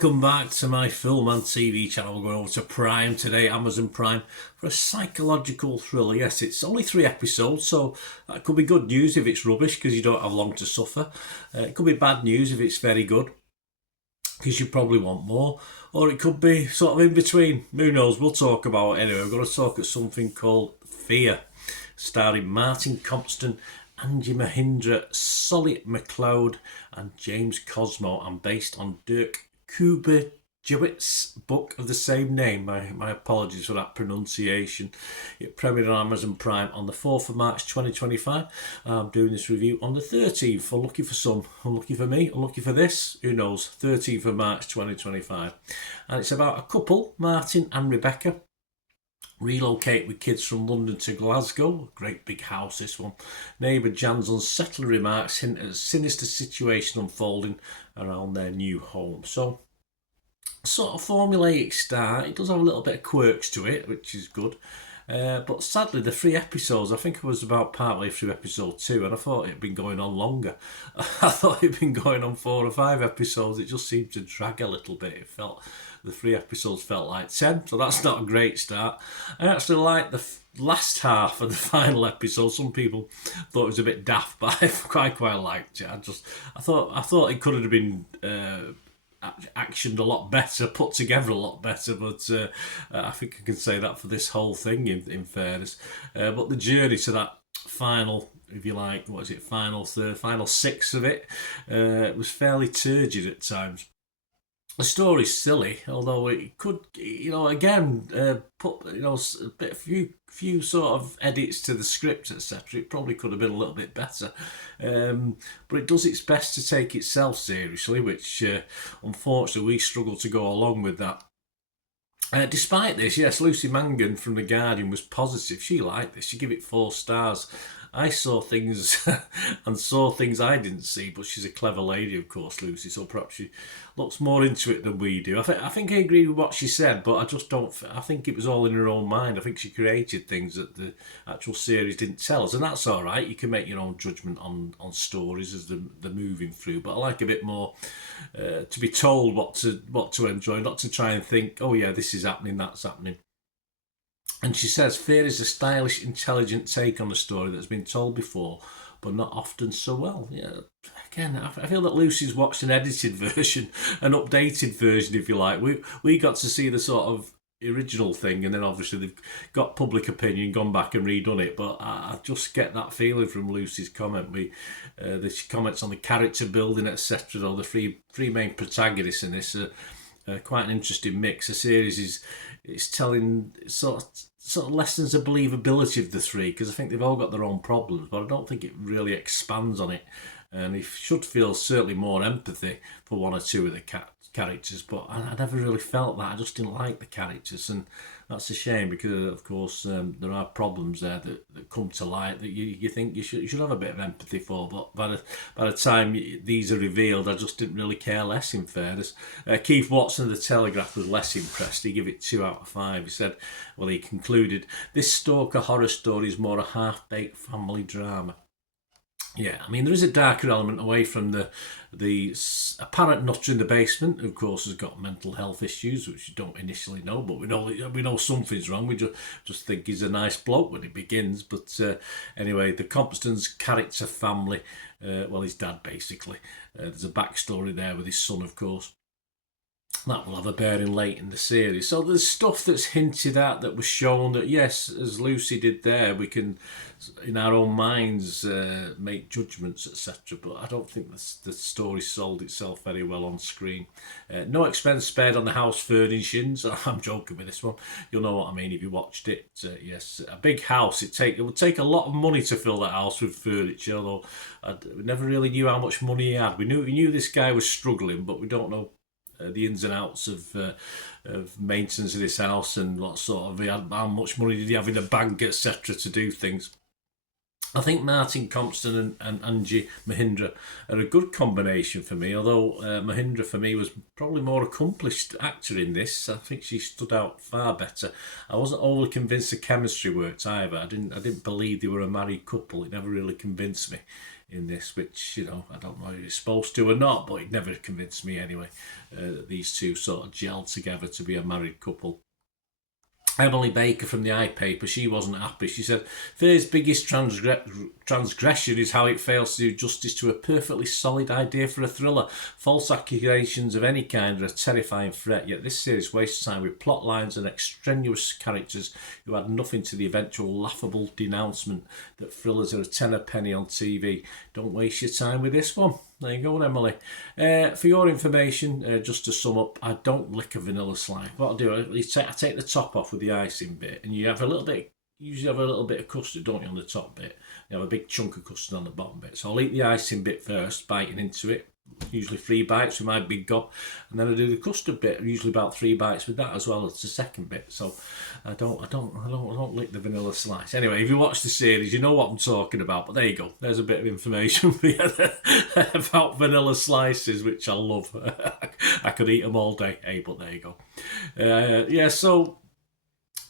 Welcome back to my film and TV channel. We're going over to Prime today, Amazon Prime, for a psychological thriller. Yes, it's only 3 episodes, so that could be good news if it's rubbish because you don't have long to suffer. It could be bad news if it's very good because you probably want more. Or it could be sort of in between. Who knows? We'll talk about it anyway. We're going to talk at something called Fear, starring Martin Compston, Angie Mahindra, Solly McLeod and James Cosmo, and based on Dirk Kuberjewitz's book of the same name. My apologies for that pronunciation. It premiered on Amazon Prime on the 4th of March 2025. I'm doing this review on the 13th. Unlucky for some, unlucky for me, unlucky for this, who knows, 13th of March 2025. And it's about a couple, Martin and Rebecca, relocate with kids from London to Glasgow. Great big house, this one. Neighbour Jan's unsettling remarks hint at a sinister situation unfolding around their new home. So, sort of formulaic start. It does have a little bit of quirks to it, which is good. But sadly, the 3 episodes, I think it was about partway through episode 2, and I thought it'd been going on longer. I thought it'd been going on 4 or 5 episodes. It just seemed to drag a little bit. It felt, the 3 episodes felt like 10, so that's not a great start. I actually liked the last half of the final episode. Some people thought it was a bit daft, but I quite liked it. I thought it could have been actioned a lot better, put together a lot better, but I think I can say that for this whole thing in fairness. But the journey to that final, if you like, what is it, final 6 of it, was fairly turgid at times. The story's silly, although it could, again, put, a few sort of edits to the script, etc. It probably could have been a little bit better. But it does its best to take itself seriously, which, unfortunately, we struggle to go along with that. Despite this, yes, Lucy Mangan from The Guardian was positive. She liked this. She gave it 4 stars. I saw things and saw things I didn't see, but she's a clever lady, of course, Lucy, so perhaps she looks more into it than we do. I think I agree with what she said, but I just don't. I think it was all in her own mind. I think she created things that the actual series didn't tell us, and that's all right. You can make your own judgment on stories as they're moving through, but I like a bit more to be told what to enjoy, not to try and think, oh yeah, this is happening, that's happening. And she says, Fear is a stylish, intelligent take on a story that's been told before, but not often so well. Yeah, again, I feel that Lucy's watched an edited version, an updated version, if you like. We got to see the sort of original thing, and then obviously they've got public opinion, gone back and redone it. But I just get that feeling from Lucy's comment. She comments on the character building, etc. Though the three main protagonists in this are quite an interesting mix. The series is telling sort of lessons of believability of the 3, because I think they've all got their own problems, but I don't think it really expands on it. And you should feel certainly more empathy for 1 or 2 of the characters, but I never really felt that. I just didn't like the characters, and that's a shame because, of course, there are problems there that come to light that you think you should have a bit of empathy for, but by the time these are revealed, I just didn't really care less, in fairness. Keith Watson of The Telegraph was less impressed. He gave it 2 out of 5. He said, well, he concluded, this stalker horror story is more a half-baked family drama. Yeah, I mean, there is a darker element away from the apparent nutter in the basement. Of course, has got mental health issues, which you don't initially know, but we know something's wrong. We just think he's a nice bloke when it begins. But anyway, the Compston's character family, his dad basically. There's a backstory there with his son, of course. That will have a bearing late in the series. So there's stuff that's hinted at, that was shown, that yes, as Lucy did there, we can, in our own minds, make judgments, etc. But I don't think the story sold itself very well on screen. No expense spared on the house furnishings. I'm joking with this one. You'll know what I mean if you watched it. Yes, a big house. It would take a lot of money to fill that house with furniture, although we never really knew how much money he had. We knew this guy was struggling, but we don't know the ins and outs of maintenance of this house and what sort of how much money did he have in the bank, etc. to do things. I think Martin Compston and Angie Mahindra are a good combination for me, although Mahindra for me was probably more accomplished actor in this. I think she stood out far better. I wasn't overly convinced the chemistry worked either. I didn't believe they were a married couple. It never really convinced me. in this, which, you know, I don't know if it's supposed to or not, but it never convinced me anyway, that these two sort of gelled together to be a married couple. Emily Baker from the iPaper, she wasn't happy. She said, Fair's biggest transgression is how it fails to do justice to a perfectly solid idea for a thriller. False accusations of any kind are a terrifying threat, yet this series wastes time with plot lines and extraneous characters who add nothing to the eventual laughable denouncement that thrillers are a tenner penny on TV. Don't waste your time with this one. There you go, Emily. For your information, just to sum up, I don't lick a vanilla slime. What I do, I take the top off with the icing bit, and you have a little bit. You usually have a little bit of custard, don't you, on the top bit? You have a big chunk of custard on the bottom bit. So I'll eat the icing bit first, biting into it. Usually 3 bites with my big gob, and then I do the custard bit. Usually about 3 bites with that as well as the second bit. So I don't lick the vanilla slice. Anyway, if you watch the series, you know what I'm talking about. But there you go. There's a bit of information for you about vanilla slices, which I love. I could eat them all day. Hey, but there you go. Yeah. So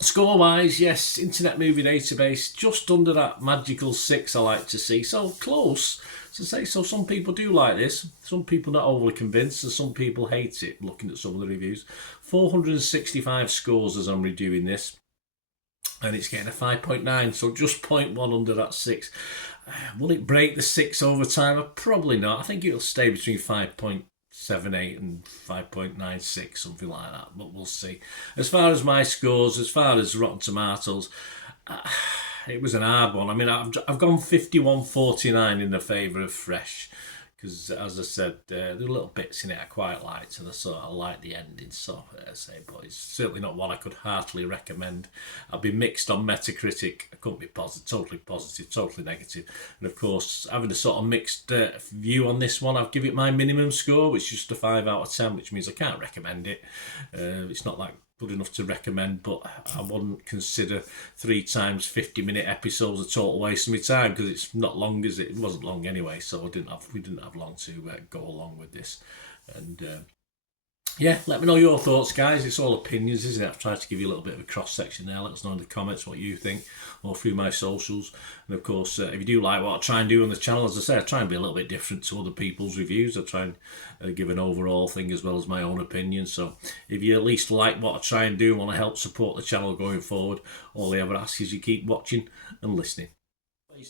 score-wise, yes, Internet Movie Database just under that magical 6 I like to see. So close. To say so, some people do like this, some people not overly convinced, and some people hate it. Looking at some of the reviews, 465 scores as I'm reviewing this, and it's getting a 5.9, so just 0.1 under that 6. Will it break the 6 over time? Probably not. I think it'll stay between 5.78 and 5.96, something like that, but we'll see. As far as my scores, as far as Rotten Tomatoes, it was an hard one. I mean, I've gone 51-49 in the favour of Fresh, because, as I said, there are little bits in it I quite liked, and I like the ending. So, but it's certainly not one I could heartily recommend. I've been mixed on Metacritic. I couldn't be totally positive, totally negative. And of course, having a sort of mixed view on this one, I've given it my minimum score, which is just a 5 out of 10, which means I can't recommend it. It's not like good enough to recommend, but I wouldn't consider 3 times 50-minute episodes a total waste of my time, because it's not long, as it wasn't long anyway, so we didn't have long to go along with this. And yeah, let me know your thoughts, guys. It's all opinions, isn't it? I've tried to give you a little bit of a cross-section there. Let us know in the comments what you think, or through my socials. And of course, if you do like what I try and do on the channel, as I say, I try and be a little bit different to other people's reviews. I try and give an overall thing as well as my own opinion. So if you at least like what I try and do and want to help support the channel going forward, all I ever ask is you keep watching and listening.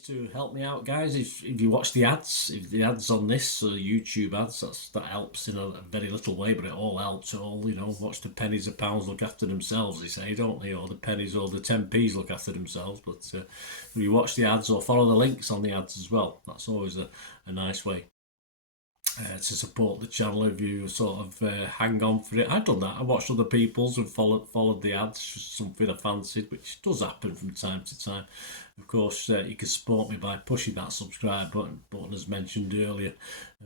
To help me out, guys, if you watch the ads, if the ads on this YouTube ads, that helps in a very little way, but it all helps. All, you know, watch the pennies and pounds look after themselves, they say, don't they? Or the pennies or the 10p's look after themselves. But if you watch the ads or follow the links on the ads as well, that's always a nice way to support the channel. If you sort of hang on for it, I've done that. I watched other people's and followed the ads, just something I fancied, which does happen from time to time. Of course, you can support me by pushing that subscribe button as mentioned earlier,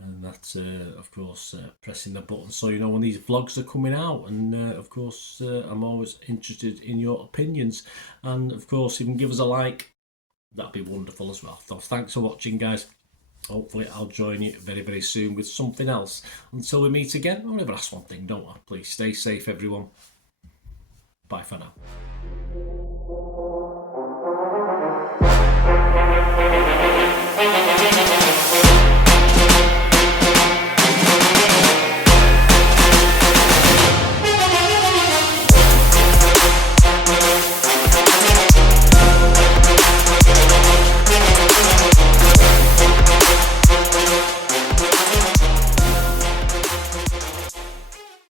and that's of course pressing the button so you know when these vlogs are coming out. And of course, I'm always interested in your opinions, and of course, if you can give us a like, that'd be wonderful as well. So thanks for watching, guys. Hopefully I'll join you very, very soon with something else. Until we meet again, I'll never ask one thing, don't I? Please stay safe, everyone. Bye for now.